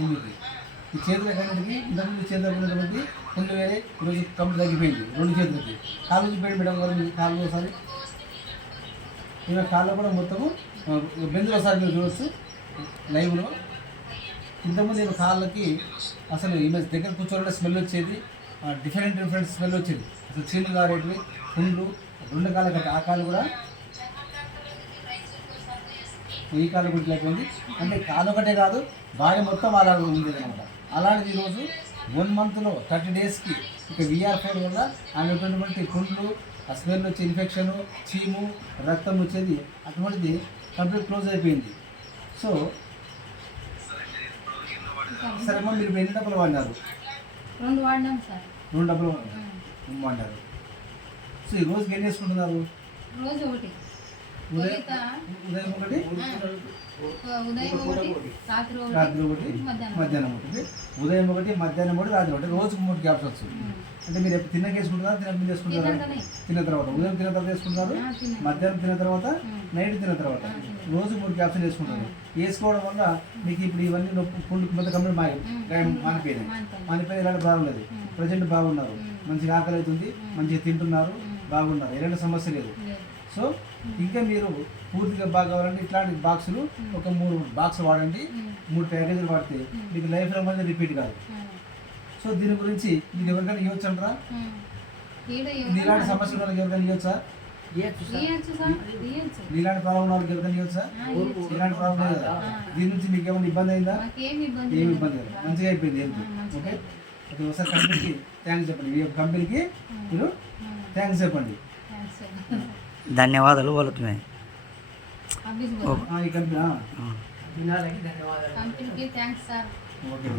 ముందుకి ఈ చేతుల కన్నిటికి ఇంతకుముందు చేతులు ఉన్నటువంటి పుండ్లు వేరే ఈరోజు కంప్లీట్ తగ్గిపోయింది 2 చేతులకి. కాళ్ళు చూపించండి మేడం గారు, మీ కాళ్ళు ఒకసారి. ఈమె కాళ్ళు కూడా మొత్తము బెందులు ఒకసారి మీరు చూడవచ్చు లైవ్లో. ఇంతకుముందు ఈమె కాళ్ళకి అసలు ఈమె దగ్గర కూర్చోవాలంటే స్మెల్ వచ్చేది, డిఫరెంట్ స్మెల్ వచ్చేది, అసలు చీళ్ళు కారేటివి, పుండ్లు 2 కాళ్ళ కట్టి ఆ కాళ్ళు కూడా ఈ కాలు కూడా లేకపోయింది. అంటే కాలు ఒకటే కాదు, బాడీ మొత్తం అలా ఉండేది అనమాట. అలాంటిది ఈరోజు 1 మంత్లో 30 డేస్కి ఇక VR4 వల్ల ఆమె ఉన్నటువంటి పుండ్లు, ఆ స్మెల్ వచ్చే ఇన్ఫెక్షన్, చీము, రక్తం వచ్చేది అటువంటిది కంప్లీట్ క్లోజ్ అయిపోయింది. సో సరే అమ్మ, మీరు ఎన్ని డబ్బులు వాడినారు? 2 వాడినాం సార్. 2 డబ్బులు వాడినారు. సో ఈ రోజుకి ఏం చేసుకుంటున్నారు? రోజు ఒకటి, ఉదయం ఒకటి, రాత్రి ఒకటి, మధ్యాహ్నం ఒకటి. ఉదయం ఒకటి, మధ్యాహ్నం ఒకటి, రాత్రి ఒకటి. రోజుకు 3 గ్యాప్స్ వస్తుంది. అంటే మీరు ఎప్పుడు తిన్నాక వేసుకుంటున్నారా, తినక ముందు వేసుకుంటారా? తిన్న తర్వాత, ఉదయం తిన్న తర్వాత వేసుకుంటారు, మధ్యాహ్నం తిన్న తర్వాత, నైట్ తిన్న తర్వాత, రోజు 3 గ్యాప్స్ వేసుకుంటారు. వేసుకోవడం వల్ల మీకు ఇప్పుడు ఇవన్నీ నొప్పి పుండు మొత్తం కంప్లీట్ మానిపోయినాయి. ఎలాంటి ప్రాబ్లం లేదు. ప్రజెంట్ బాగున్నారు, మంచిగా ఆకలి అవుతుంది, మంచిగా తింటున్నారు, బాగున్నారు, ఎలాంటి సమస్య లేదు. సో ఇంకా మీరు పూర్తిగా బాగా కావాలంటే ఇట్లాంటి బాక్సులు ఒక 3 బాక్సులు వాడండి. 3 ప్యాకేజీలు వాడితే మీకు లైఫ్లో మళ్ళీ రిపీట్ కాదు. సో దీని గురించి మీరు ఎవరికైనా ఇవ్వచ్చు అంటారా? ఇలాంటి సమస్యలు వాళ్ళకి ఎవరికైనా ఇవ్వచ్చా? ఇలాంటి ప్రాబ్లం వాళ్ళకి ఎవరికైనా ఇవ్వచ్చా? ఇలాంటి ప్రాబ్లం లేదు కదా. దీని నుంచి మీకు ఏమైనా ఇబ్బంది అయిందా? ఏమి ఇబ్బంది లేదు, మంచిగా అయిపోయింది హెల్త్. ఓకే, అది ఒకసారి కంపెనీకి థ్యాంక్స్ చెప్పండి. మీ కంపెనీకి మీరు థ్యాంక్స్ చెప్పండి. ధన్యవాదాలు వాళ్ళకి. ఈ కంపెనీ కంపెనీకి థ్యాంక్స్ సార్. ఓకే.